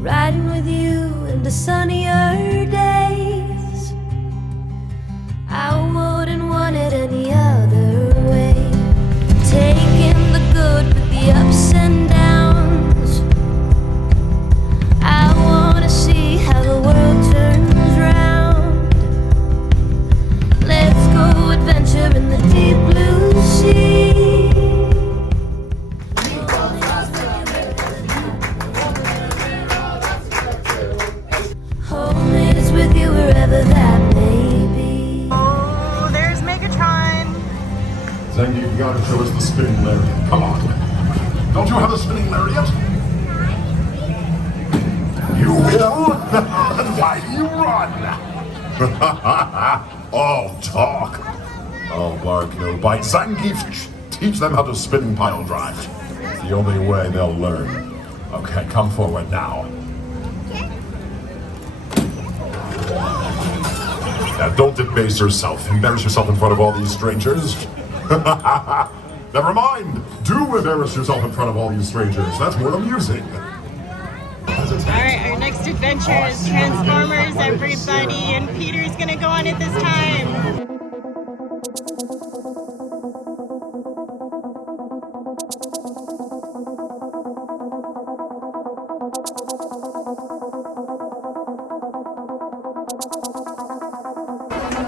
riding with you into sunnier days. I wouldn't want it any other way. Taking the good with the ups and downs. I wanna see how the world turns round. Let's go adventure in the deep blue sea. Wherever that may be. Oh, there's Megatron. Zangy, you gotta show us the spinning lariat. Come on. Don't you have a spinning lariat? You will? Then why do you run? All talk. Oh, bark, no bite. Zangief, teach them how to spinning pile drive. It's the only way they'll learn. Okay, come forward now. Now, don't debase yourself. Embarrass yourself in front of all these strangers. Never mind. Do embarrass yourself in front of all these strangers. That's more amusing. Alright, our next adventure is Transformers, everybody, and Peter's gonna go on it this time.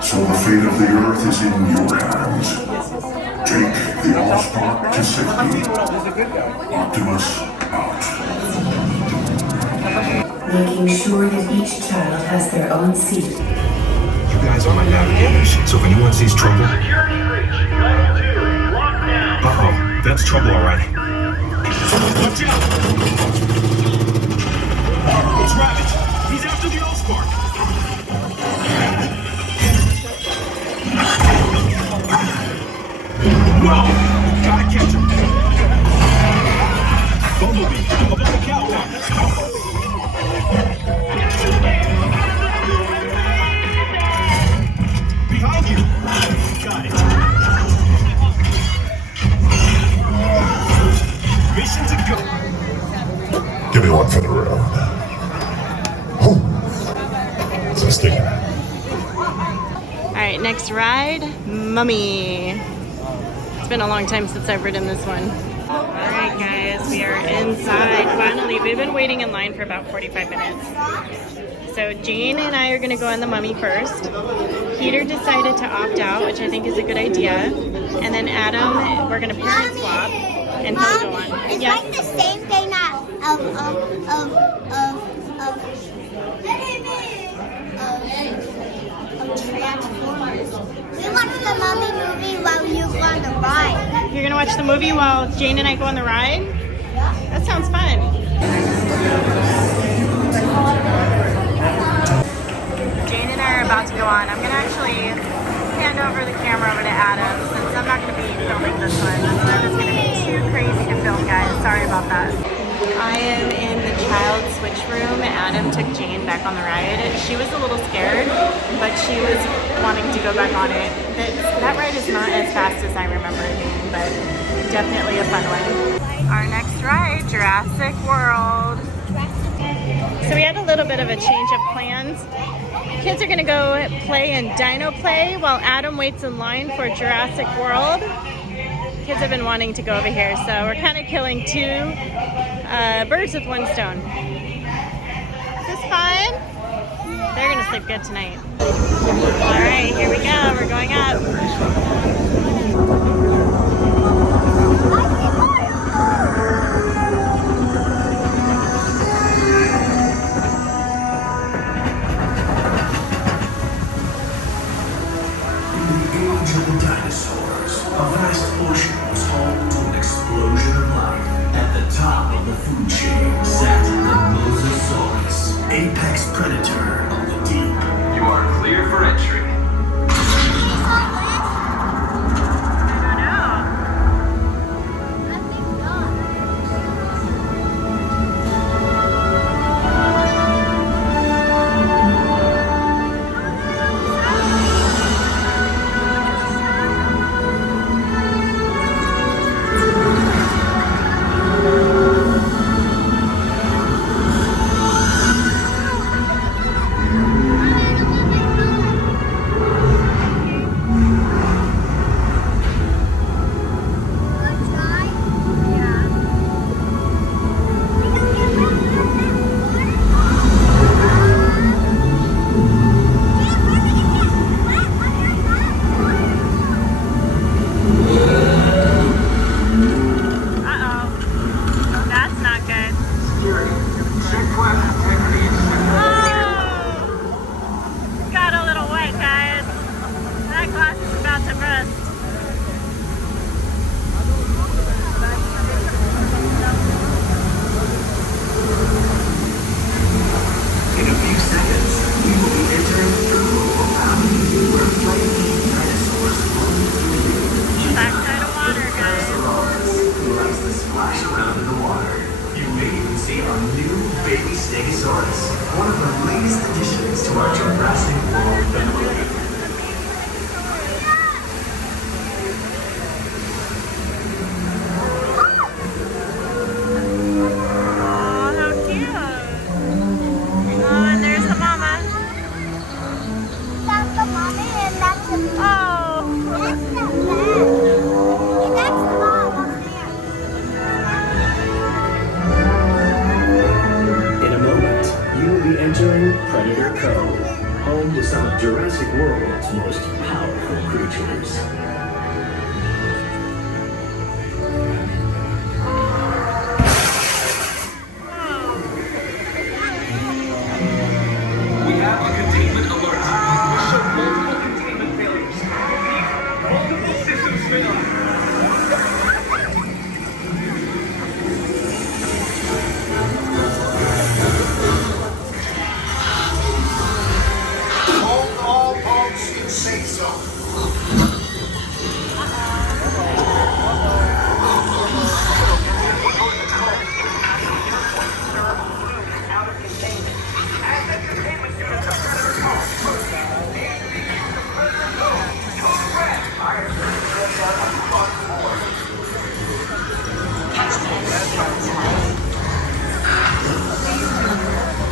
So the fate of the Earth is in your hands. Take the Allspark to safety. Optimus out. Making sure that each child has their own seat. You guys are my navigators, so if anyone sees trouble... Uh-oh, that's trouble, all right. Watch out! It's Rabbit! He's after the Allspark! No! Gotta catch him! Bumblebee, up on the catwalk! Behind you! Got it! Mission to go! Give me one for the road. Oh, it's a sticker. Alright, next ride, Mummy. It's been a long time since I've ridden this one. Alright guys, we are inside. Finally, we've been waiting in line for about 45 minutes. So Jane and I are going to go on the Mummy first. Peter decided to opt out, which I think is a good idea. And then Adam, we're going to parent swap, and he'll go on. It's like the same thing Transformers. We watch the Mummy movie while you go on the ride. You're going to watch the movie while Jane and I go on the ride? That sounds fun. Jane and I are about to go on. I'm going to actually hand over the camera over to Adam since I'm not going to be filming this one. This one is going to be too crazy to film, guys. Sorry about that. I am in the child switch room. Adam took Jane back on the ride. She was a little scared, but she was wanting to go back on it. That ride is not as fast as I remember it being, but definitely a fun one. Our next ride, Jurassic World. So we had a little bit of a change of plans. Kids are gonna go play in Dino Play while Adam waits in line for Jurassic World. Kids have been wanting to go over here, so we're kind of killing two birds with one stone. Is this fun? They're gonna sleep good tonight. All right, here we go. We're going up. Dinosaurs. A vast ocean was home to an explosion of life. At the top of the food chain sat the Mosasaurus, apex predator of the deep. You are clear for entry. I don't know. Brachiosaurus, one of the latest additions to our Jurassic World family. Oh, how cute. Oh, and there's the mama. That's the mommy and that's the Oh. That's the dad. That's the mom up there. In a moment, you will be entering Predator Cove, home to some of Jurassic World's most powerful creatures. We have a containment alert. We show multiple containment failures. Multiple systems failure. Hold all boats in safe zone.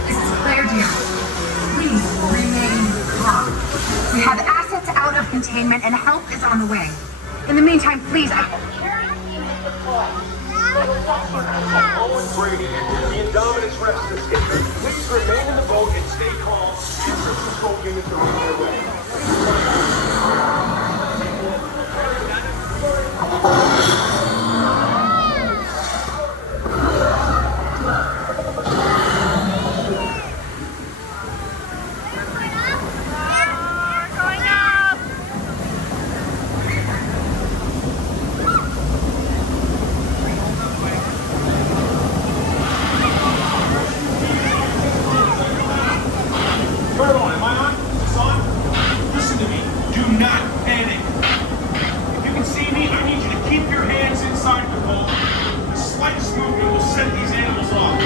This is Claire here. Please remain calm. We have assets out of containment and help is on the way. In the meantime, please, Owen Brady and the Indominus Rex escaped. Please remain in the boat and stay calm. Interest control units are on their way. We're going up. Turtle, am I on? Is this on? Listen to me. Do not panic. If you can see me, I need you to keep your hands inside the boat. The slightest movement will set these animals off.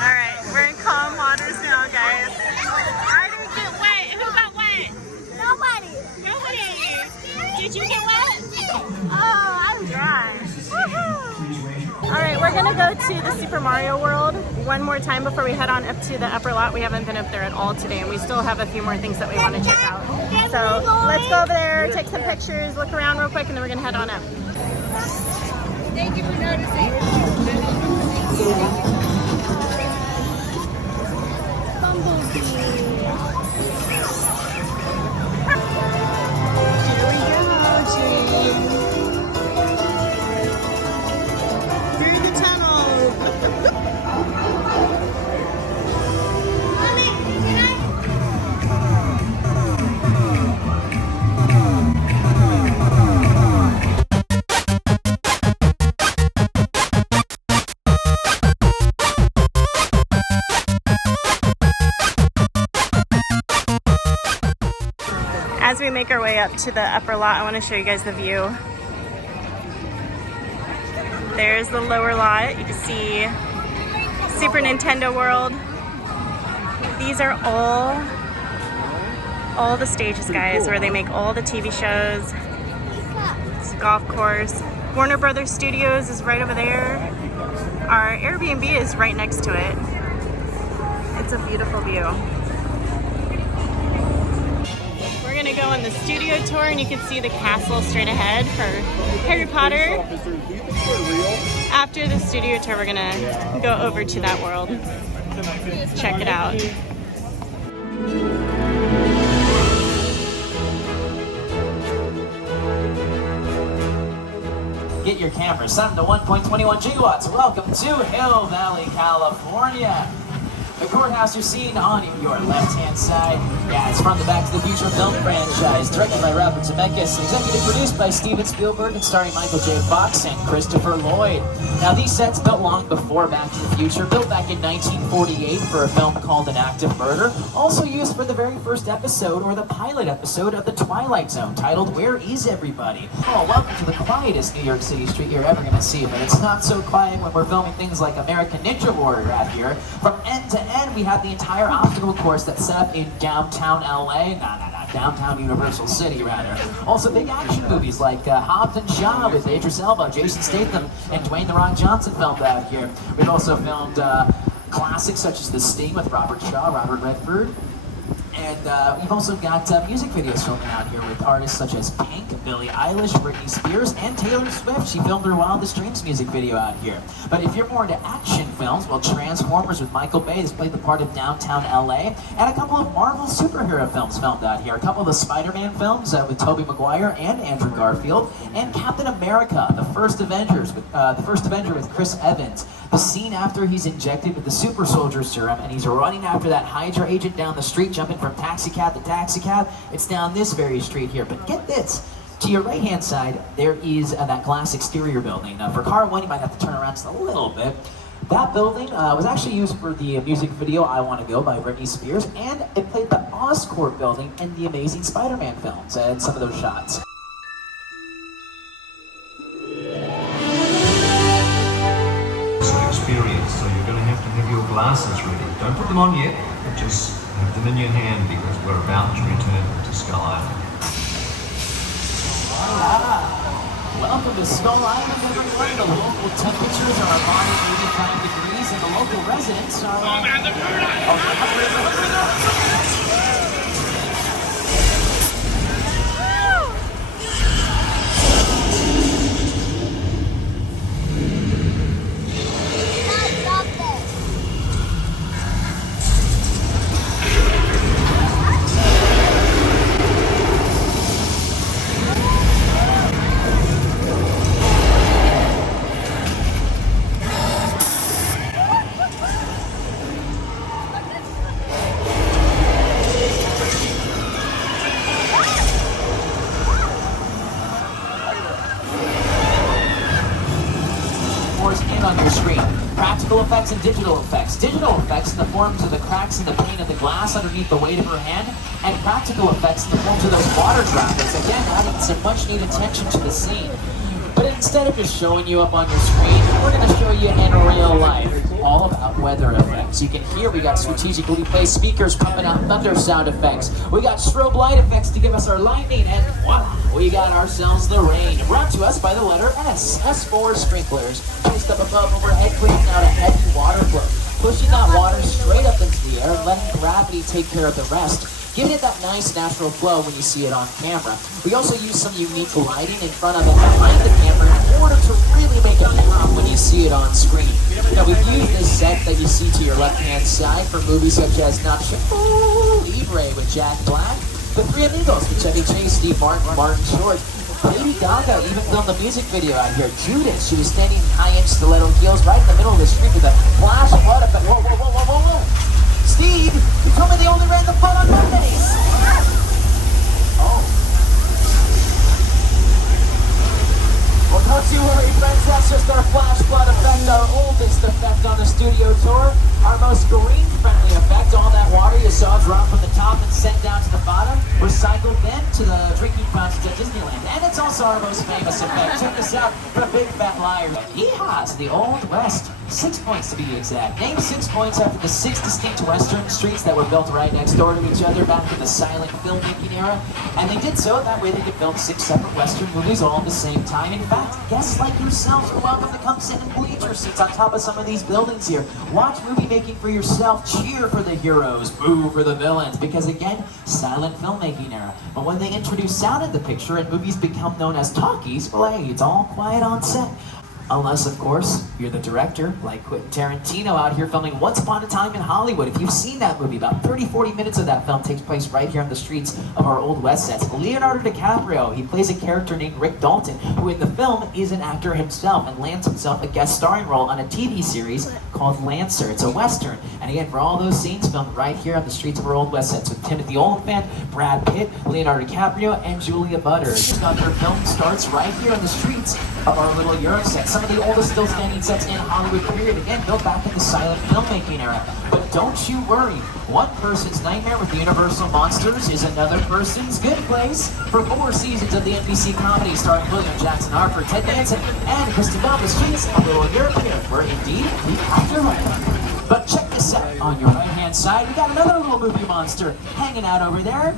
Alright, we're in calm waters now, guys. I didn't get wet. Who got wet? Nobody. Nobody. Did you get wet? Oh, I'm dry. Alright, we're gonna go to the Super Mario World one more time before we head on up to the upper lot. We haven't been up there at all today, and we still have a few more things that we want to check out. So let's go over there, take some pictures, look around real quick, and then we're gonna head on up. Thank you for noticing. Here we go, Jane. Through the tunnel. As we make our way up to the upper lot, I want to show you guys the view. There's the lower lot. You can see Super Nintendo World. These are all the stages, guys, where they make all the TV shows. It's a golf course. Warner Brothers Studios is right over there. Our Airbnb is right next to it. It's a beautiful view. We're gonna go on the studio tour, and you can see the castle straight ahead for Harry Potter. After the studio tour, we're gonna go over to that world. Check it out. Get your camera set to 1.21 gigawatts. Welcome to Hill Valley, California. The courthouse you're seeing on your left-hand side. Yeah, it's from the Back to the Future film franchise, directed by Robert Zemeckis, executive produced by Steven Spielberg, and starring Michael J. Fox and Christopher Lloyd. Now, these sets built long before Back to the Future, built back in 1948 for a film called An Act of Murder, also used for the very first episode, or the pilot episode, of The Twilight Zone, titled Where Is Everybody? Oh, welcome to the quietest New York City street you're ever going to see, but it's not so quiet when we're filming things like American Ninja Warrior out here. From end to end, we have the entire obstacle course that's set up in downtown LA. Downtown Universal City, rather. Also, big action movies like Hobbs and Shaw with Idris Elba, Jason Statham, and Dwayne "The Rock" Johnson filmed out here. We've also filmed classics such as The Sting with Robert Shaw, Robert Redford. And we've also got music videos filming out here with artists such as Pink, Billie Eilish, Britney Spears, and Taylor Swift. She filmed her Wildest Dreams music video out here. But if you're more into action films, well, Transformers with Michael Bay has played the part of downtown LA, and a couple of Marvel superhero films filmed out here. A couple of the Spider-Man films with Tobey Maguire and Andrew Garfield, and Captain America, the first Avenger with Chris Evans. The scene after he's injected with the super soldier serum and he's running after that Hydra agent down the street, jumping from taxi cab to taxi cab. It's down this very street here. But get this, to your right hand side, there is that glass exterior building. For car one, you might have to turn around just a little bit. That building was actually used for the music video I Want to Go by Britney Spears, and it played the Oscorp building in the Amazing Spider-Man films and some of those shots. Experience, so you're going to have your glasses ready. Don't put them on yet, but just have them in your hand because we're about to return to Skull Island. Welcome to Skull Island, everyone. The local temperatures are about 85 degrees, and the local residents are... Oh man, the on your screen. Practical effects and digital effects. Digital effects in the forms of the cracks in the pane of the glass underneath the weight of her hand, and practical effects in the forms of those water droplets, again adding some much needed attention to the scene. But instead of just showing you up on your screen, we're going to show you in real life all about weather effects. You can hear we got strategically placed speakers pumping out thunder sound effects. We got strobe light effects to give us our lightning, and voila, we got ourselves the rain. Brought to us by the letter S. S4 sprinklers. Placed up above overhead, cleaning out a heavy water flow. Pushing that water straight up into the air and letting gravity take care of the rest. Giving it that nice natural flow when you see it on camera. We also use some unique lighting in front of and behind the camera in order to really make it pop when you see it on screen. Now, we've used this set that you see to your left-hand side for movies such as Nacho Libre with Jack Black, The Three Amigos with Chevy Chase, Steve Martin, Martin Short. Lady Gaga even filmed a music video out here. Judas, she was standing in high-end stiletto heels right in the middle of the street with a flash of blood effect. Whoa, whoa, whoa, whoa, whoa, whoa. Steve, you told me they only ran the fun on Mondays. Oh. Well, don't you worry, friends. That's just our flash flood effect, our oldest effect on the studio tour. Our most green-friendly effect. All that water you saw dropped from the top and sent down to the bottom, recycled then to the drinking fountains at Disneyland. And it's also our most famous effect. Check this out for Big Fat Liar. Yeehaws, the Old West. 6 points to be exact. Name 6 points after the 6 distinct Western streets that were built right next door to each other back in the silent filmmaking era. And they did so, that way they could film 6 separate Western movies all at the same time. In fact, guests like yourselves are welcome to come sit in bleacher seats on top of some of these buildings here. Watch movie making for yourself, cheer for the heroes, boo for the villains, because again, silent filmmaking era. But when they introduce sound in the picture and movies become known as talkies, well hey, it's all quiet on set. Unless, of course, you're the director, like Quentin Tarantino out here filming Once Upon a Time in Hollywood. If you've seen that movie, about 30-40 minutes of that film takes place right here on the streets of our Old West sets. Leonardo DiCaprio, he plays a character named Rick Dalton, who in the film is an actor himself and lands himself a guest starring role on a TV series called Lancer. It's a Western. And again, for all those scenes filmed right here on the streets of our Old West sets with Timothy Olyphant, Brad Pitt, Leonardo DiCaprio, and Julia Butters. Their film starts right here on the streets of our little Europe set. Some of the oldest still standing sets in Hollywood, period. Again, built back in the silent filmmaking era. But don't you worry. One person's nightmare with Universal Monsters is another person's good place. For 4 seasons of the NBC comedy starring William Jackson Harper, Ted Danson, and Kristen Bell, the streets of little Europe here, where indeed we have to run. But check this out. On your right-hand side, we got another little movie monster hanging out over there.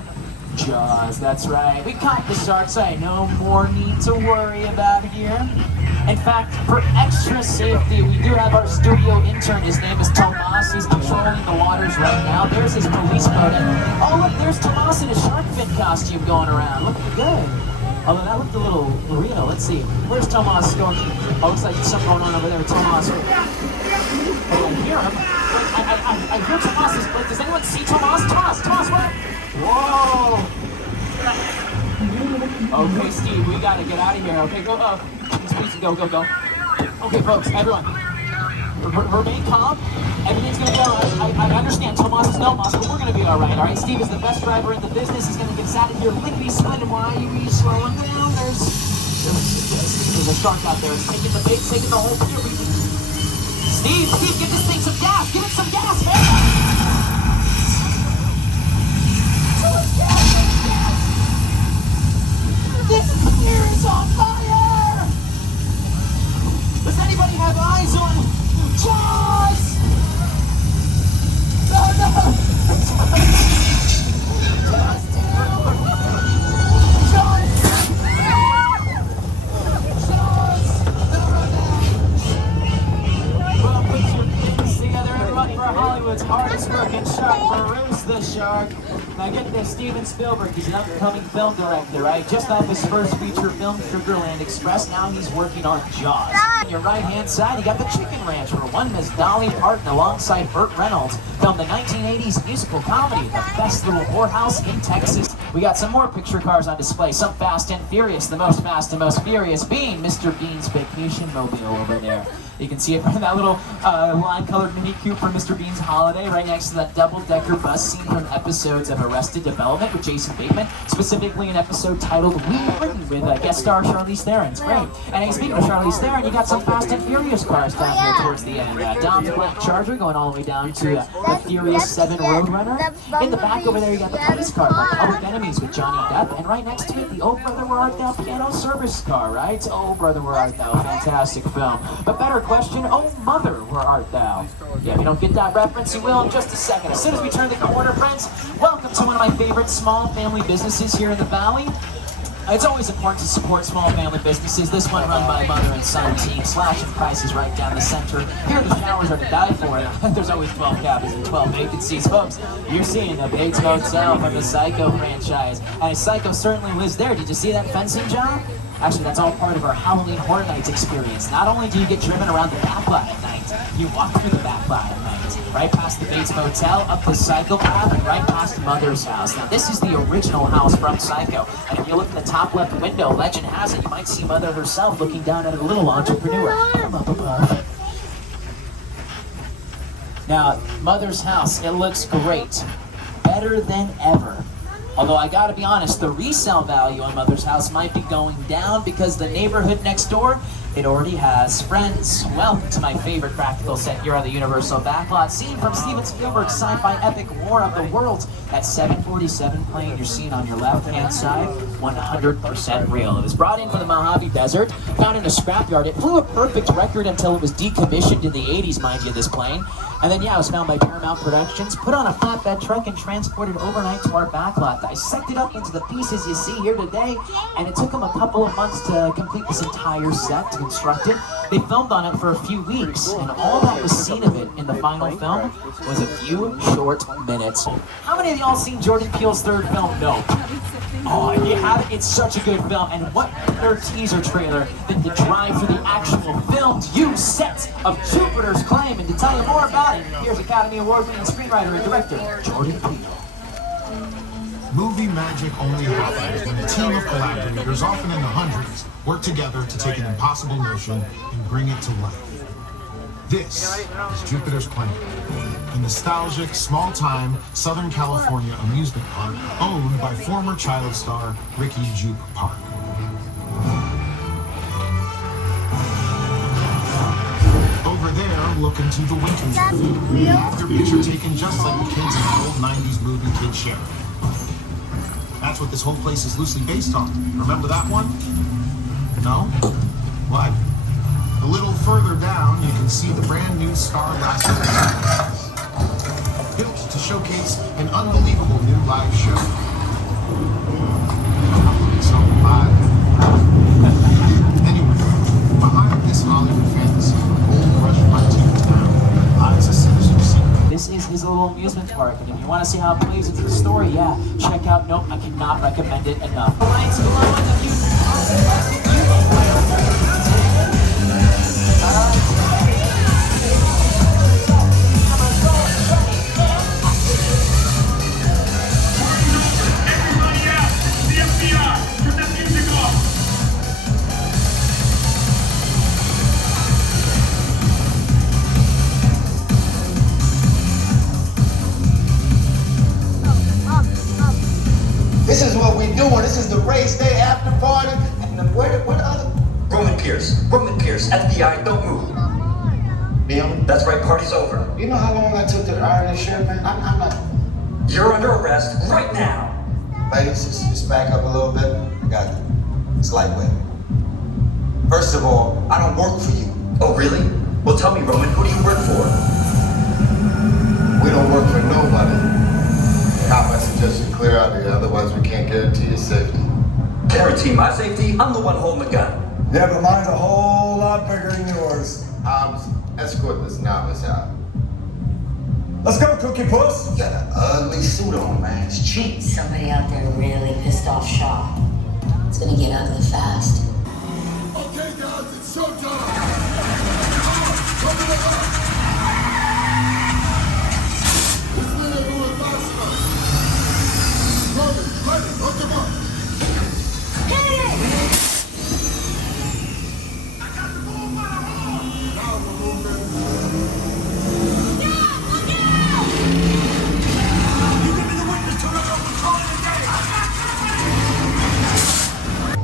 Jaws, that's right. We caught the shark, so no more need to worry about here. In fact, for extra safety, we do have our studio intern. His name is Tomas. He's patrolling the waters right now. There's his police boat. And oh, look, there's Tomas in a shark fin costume going around. Looking good. Although that looked a little real. Let's see. Where's Tomas going? Oh, looks like there's something going on over there. Tomas. Oh, I hear him. I hear Tomas's foot. Does anyone see Tomas? Tomas, where? Whoa! Okay, Steve, we gotta get out of here. Okay, go, please, go. Okay, folks, everyone, remain calm. Everything's gonna go. I understand Tomas is no boss, but we're gonna be all right. Steve is the best driver in the business. He's gonna get us out of here lickety split. And why are you slowing down? There's a shark out there. It's taking the bait, taking the whole thing. Steve, give this thing some gas. Give it some gas, man. This here is on fire! Does anybody have eyes on Jaws? No! Well, put your things together, everybody, for Hollywood's hardest working shark, Bruce the Shark. Now get this, Steven Spielberg, he's an upcoming film director, right? Just off his first feature film, Sugarland Express, now he's working on Jaws. On your right-hand side, you got The Chicken Ranch, where one Miss Dolly Parton alongside Burt Reynolds filmed the 1980s musical comedy, The Best Little Whorehouse in Texas. We got some more picture cars on display, some Fast and Furious, the most fast and most furious being Mr. Bean's vacation mobile over there. You can see it from that little lime-colored Mini Cooper Mr. Bean's Holiday right next to that double-decker bus scene from episodes of Arrested Development with Jason Bateman, specifically an episode titled We Britain with guest star Charlize Theron. It's great. And hey, speaking of Charlize Theron, you got some Fast and Furious cars down here towards the end. Dom's Black Charger going all the way down to the Furious 7 Roadrunner. In the back over there, you got the police car, Public Enemies with Johnny Depp. And right next to it, the Oh Brother Where Art Thou piano service car, right? Oh Brother Where Art Thou, fantastic film. But better question, Oh Mother Where Art Thou? Yeah, if you don't get that reference, you will in just a second. As soon as we turn the corner, friends, welcome to one of my favorite small family businesses here in the Valley. It's always important to support small family businesses. This one run by mother and son team, slashing prices right down the center. Here the showers are to die for. There's always 12 cabins and 12 vacancies. Folks, you're seeing the Bates Motel from the Psycho franchise. And Psycho certainly lives there. Did you see that fencing job? Actually, that's all part of our Halloween Horror Nights experience. Not only do you get driven around the Backlot at night, you walk through the Backlot at night, right past the Bates Motel, up the Psycho path, and right past Mother's house. Now, this is the original house from Psycho, and if you look in the top left window, legend has it, you might see Mother herself looking down at a little entrepreneur from up above. Now, Mother's house, it looks great. Better than ever. Although I gotta be honest, the resale value on Mother's house might be going down because the neighborhood next door, it already has friends. Welcome to my favorite practical set here on the Universal Backlot, scene from Steven Spielberg's sci-fi epic War of the Worlds. That 747 plane you're seeing on your left-hand side, 100% real. It was brought in from the Mojave Desert, found in a scrapyard. It flew a perfect record until it was decommissioned in the 80s, mind you, this plane. And then, yeah, it was found by Paramount Productions, put on a flatbed truck and transported overnight to our backlot. Dissected up into the pieces you see here today, and it took them a couple of months to complete this entire set, to construct it. They filmed on it for a few weeks, and all that was seen of it in the final film was a few short minutes. How many of y'all seen Jordan Peele's third film? No. Oh, if you haven't, it's such a good film. And what better teaser trailer than to drive through the actual filmed used set of Jupiter's Claim? And to tell you more about it, here's Academy Award-winning screenwriter and director, Jordan Peele. Movie magic only happens when a team of collaborators, often in the hundreds, work together to take an impossible notion and bring it to life. This is Jupiter's Claim, a nostalgic, small-time Southern California amusement park owned by former child star Ricky Jupe Park. Over there, look into the Winton Studio. After picture taken just like the kids in the old 90s movie Kid Show. That's what this whole place is loosely based on. Remember that one? No? What? A little further down, you can see the brand new Star Blaster built to showcase an unbelievable new live show. So live. Anyway, behind this Hollywood fantasy, old rush frontier town lies a sinister secret. This is his little amusement park, and if you want to see how it plays into the story, yeah, check out. Nope, I cannot recommend it enough. Lights glowing, a few. This is what we doing. This is the race day after party. And where the other? Roman Pierce, FBI, don't move. Bill? That's right, party's over. You know how long I took to iron this shirt, man? I'm not. You're under arrest right now. Ladies, just back up a little bit. I got it. It's lightweight. First of all, I don't work for you. Oh, really? Well, tell me, Roman, who do you work for? We don't work for nobody. Cop, I suggest you clear out here, otherwise we can't guarantee your safety. Guarantee my safety? I'm the one holding the gun. Yeah, but mine's a whole lot bigger than yours. Escort this novice out. Let's go, Cookie Puss. You got an ugly suit on, man. It's cheap. Somebody out there really pissed off Shaw. It's gonna get ugly fast. Okay, guys, it's showtime. Come on,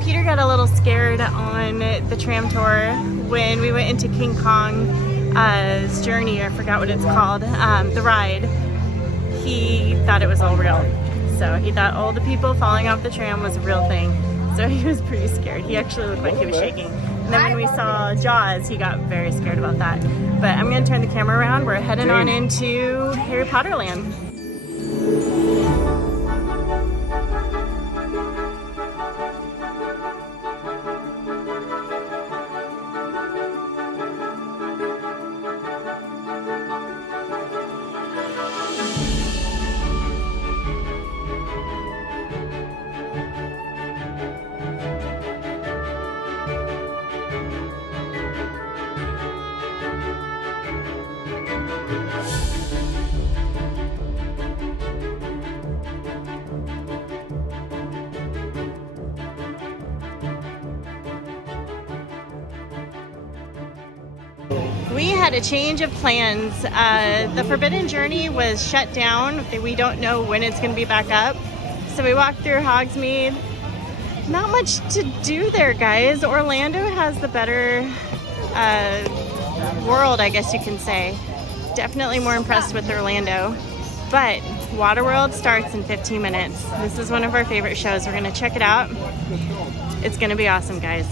Peter got a little scared on the tram tour when we went into King Kong's journey. I forgot what it's called, the ride. He thought it was all real. So he thought all the people falling off the tram was a real thing. So he was pretty scared. He actually looked like he was shaking. And then when we saw Jaws, he got very scared about that. But I'm gonna turn the camera around. We're heading on into Harry Potter land. We had a change of plans. The Forbidden Journey was shut down. We don't know when it's going to be back up. So we walked through Hogsmeade. Not much to do there, guys. Orlando has the better world, I guess you can say. Definitely more impressed with Orlando. But Waterworld starts in 15 minutes. This is one of our favorite shows. We're gonna check it out. It's gonna be awesome, guys.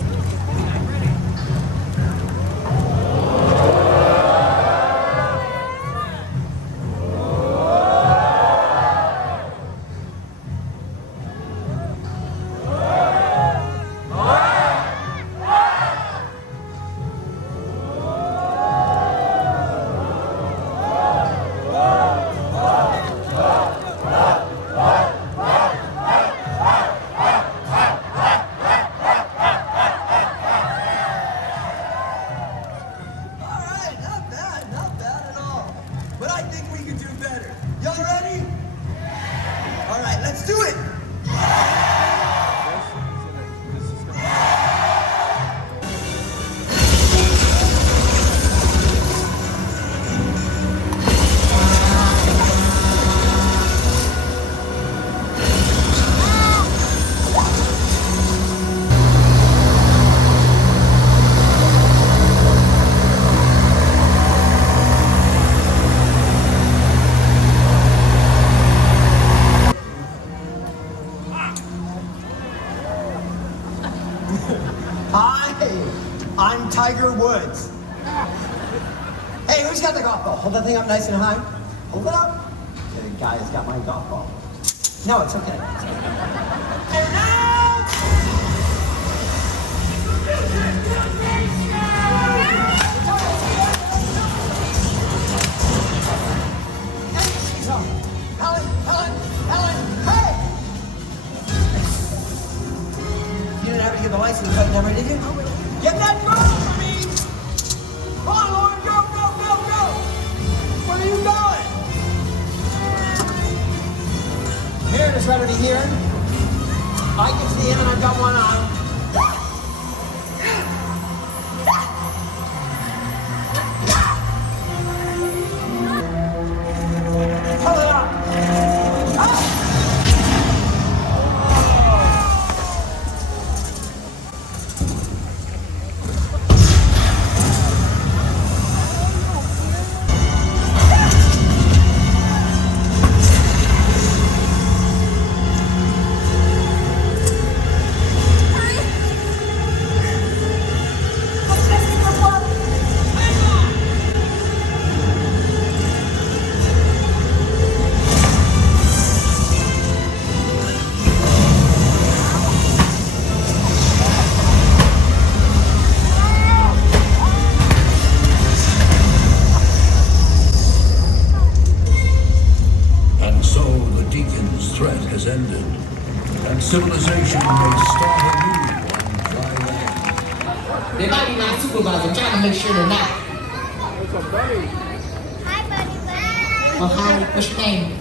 I'm Tiger Woods. Hey, who's got the golf ball? Hold that thing up nice and high. Hold it up. The guy's got my golf ball. No, it's okay. And now! She's on. Helen, hey! You didn't have to get the license plate number, did you? Get that girl for me! Come on, Lauren, go! Where are you going? Here, it's right over here. I get to the end and I've got one on. Pull it up! Ended, and civilization may start anew on dry land. They might be my supervisor, trying to make sure they're not. Hi, buddy. Oh, hi. What's your name?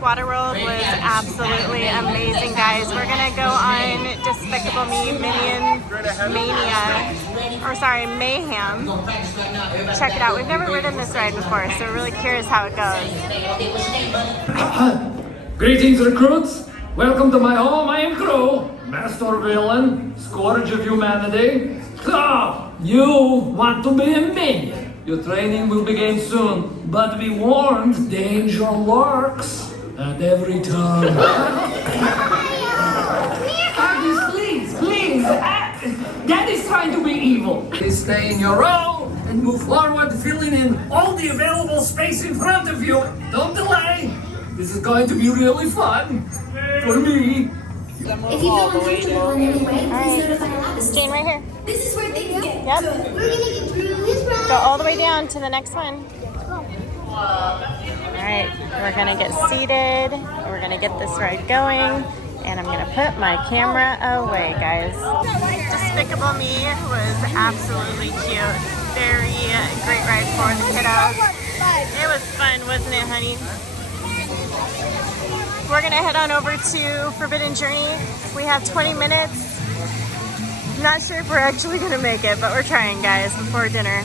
Waterworld was absolutely amazing, guys. We're gonna go on Despicable Me Minion Mania, or sorry, Mayhem. Check it out. We've never ridden this ride before, so we're really curious how it goes. Greetings, recruits! Welcome to my home, I am Crew, Master Villain, Scourge of Humanity. So, you want to be a minion. Your training will begin soon, but be warned, danger lurks at every turn. Please, Daddy's trying to be evil. Please stay in your row and move forward, filling in all the available space in front of you. Don't delay. This is going to be really fun for me. If you feel uncomfortable in any way, please notify us. Jane, right here. This is where things get Yep. good. We're gonna get through this ride. Go all the way down to the next one. Alright, we're gonna get seated. We're gonna get this ride going. And I'm gonna put my camera away, guys. Despicable Me was absolutely cute. Very great ride for the kiddos. It was fun, wasn't it, honey? We're gonna head on over to Forbidden Journey. We have 20 minutes. Not sure if we're actually gonna make it, but we're trying, guys, before dinner.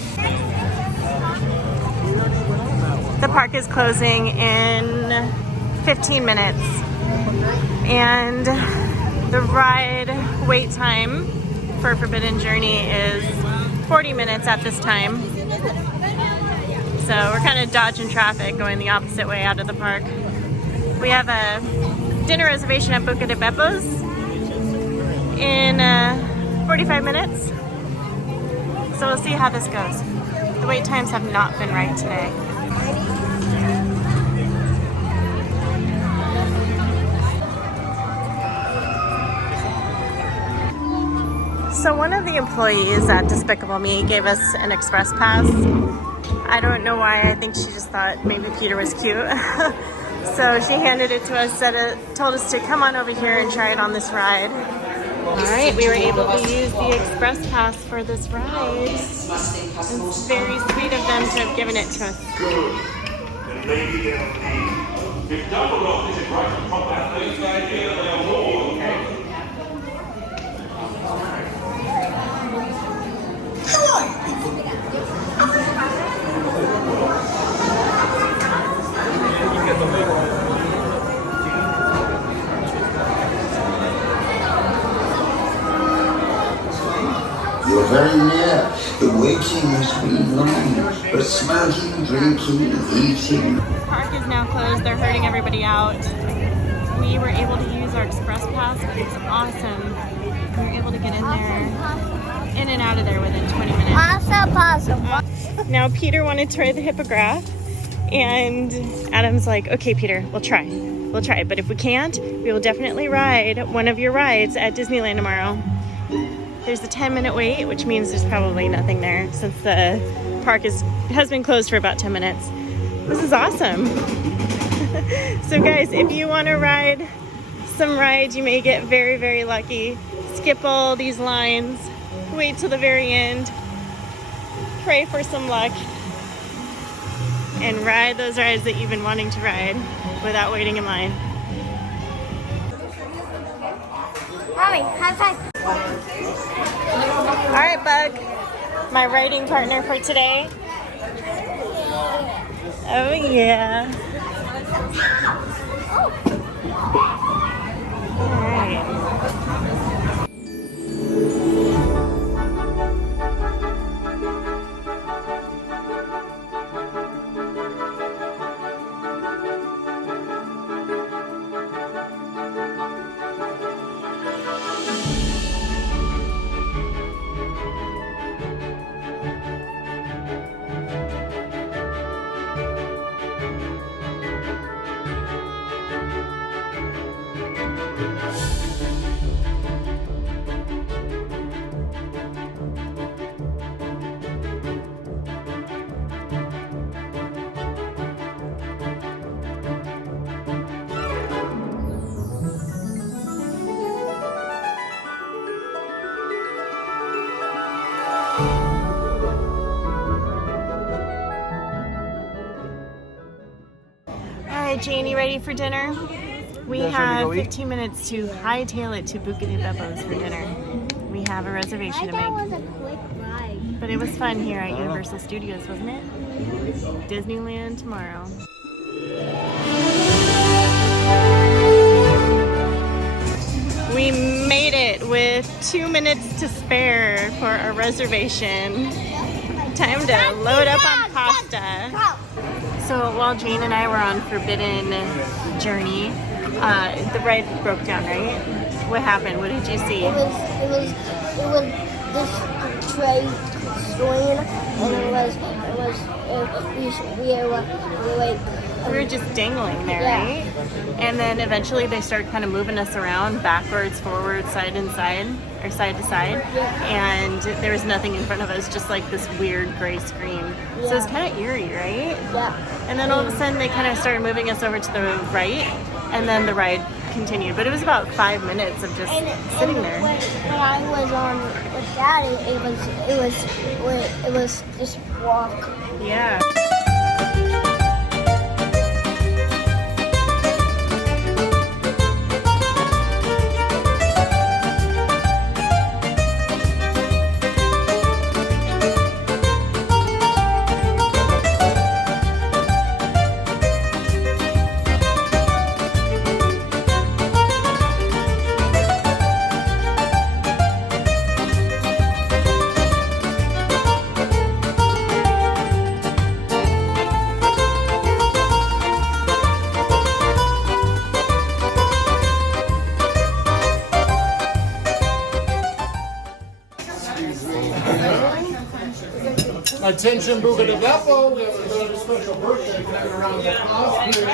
The park is closing in 15 minutes. And the ride wait time for Forbidden Journey is 40 minutes at this time. So we're kind of dodging traffic, going the opposite way out of the park. We have a dinner reservation at Buca de Beppo's in 45 minutes. So we'll see how this goes. The wait times have not been right today. So one of the employees at Despicable Me gave us an express pass. I don't know why, I think she just thought maybe Peter was cute. So she handed it to us, told us to come on over here and try it on this ride. Alright, we were able to use the express pass for this ride. It's very sweet of them to have given it to us. You're very near. The waiting has been long, but smoking, drinking, eating. The park is now closed. They're herding everybody out. We were able to use our express pass, which is awesome. We were able to get in there, in and out of there within 20 minutes. Awesome. Now Peter wanted to ride the hippogriff, and Adam's like, okay, Peter, we'll try. We'll try, but if we can't, we will definitely ride one of your rides at Disneyland tomorrow. There's a 10-minute wait, which means there's probably nothing there since the park has been closed for about 10 minutes. This is awesome. So guys, if you want to ride some rides, you may get very, very lucky. Skip all these lines, wait till the very end, pray for some luck, and ride those rides that you've been wanting to ride without waiting in line. Mommy, high five. All right, Bug, my riding partner for today. Oh yeah. All right. Alright, Janie, ready for dinner? We have 15 minutes to hightail it to Buca de Beppo's for dinner. We have a reservation to make. That was a quick ride. But it was fun here at Universal Studios, wasn't it? Disneyland tomorrow. We made it with 2 minutes to spare for our reservation. Time to load up on pasta. So while Jane and I were on Forbidden Journey, the ride broke down, right? What happened? What did you see? It was this tray swinging, and we were just dangling there, right? And then eventually they started kind of moving us around backwards, forwards, side to side, and there was nothing in front of us, just like this weird gray screen. So it's kind of eerie, right? Yeah. And then all of a sudden they kind of started moving us over to the right, and then the ride continued. But it was about 5 minutes of just sitting there. When I was on with Daddy, it was just walk. Yeah. Attention, Boogadagapo. We have a very special birthday. Can I get a round of applause, please?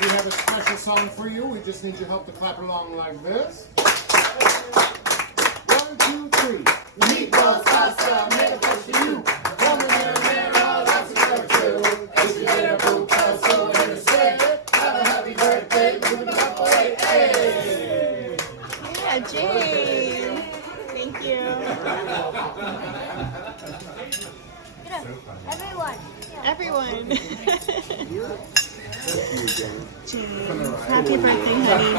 We have a special song for you. We just need your help to clap along like this. 1, 2, 3. Meatballs, pasta, made a push to you. Woman in a mirror, that's a girl too. If you get a boot, that's so in the say. Have a happy birthday, Boogadagapo. Hey! Yeah, Jane. Thank you. Everyone. Jane, happy birthday, honey.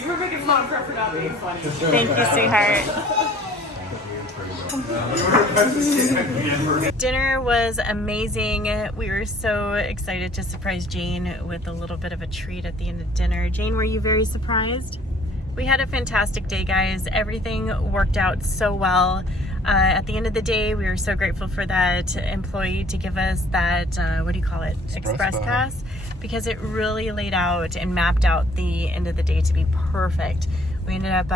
You were making fun of her for not being funny. Thank you, sweetheart. Dinner was amazing. We were so excited to surprise Jane with a little bit of a treat at the end of dinner. Jane, were you very surprised? We had a fantastic day, guys. Everything worked out so well. At the end of the day, we were so grateful for that employee to give us that, what do you call it? Express pass, because it really laid out and mapped out the end of the day to be perfect. We ended up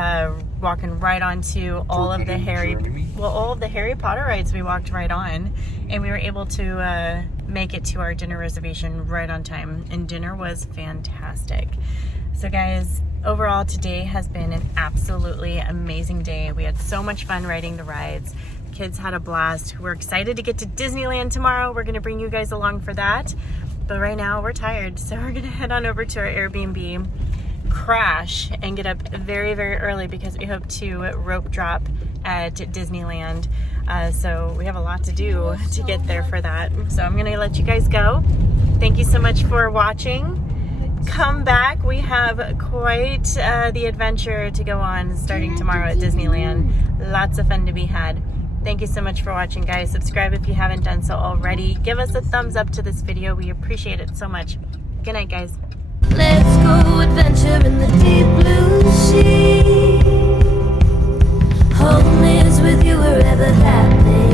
walking right onto all of the Harry Potter rides. We walked right on, and we were able to make it to our dinner reservation right on time, and dinner was fantastic. So guys, overall today has been an absolutely amazing day. We had so much fun riding the rides. The kids had a blast. We're excited to get to Disneyland tomorrow. We're gonna bring you guys along for that. But right now we're tired, so we're gonna head on over to our Airbnb, crash, and get up very, very early because we hope to rope drop at Disneyland. So we have a lot to do to get there for that. So I'm gonna let you guys go. Thank you so much for watching. Come back. We have quite the adventure to go on starting tomorrow at Disneyland. Lots of fun to be had. Thank you so much for watching, guys. Subscribe if you haven't done so already. Give us a thumbs up to this video. We appreciate it so much. Good night, guys. Let's go adventure in the deep blue sea. Home is with you wherever that may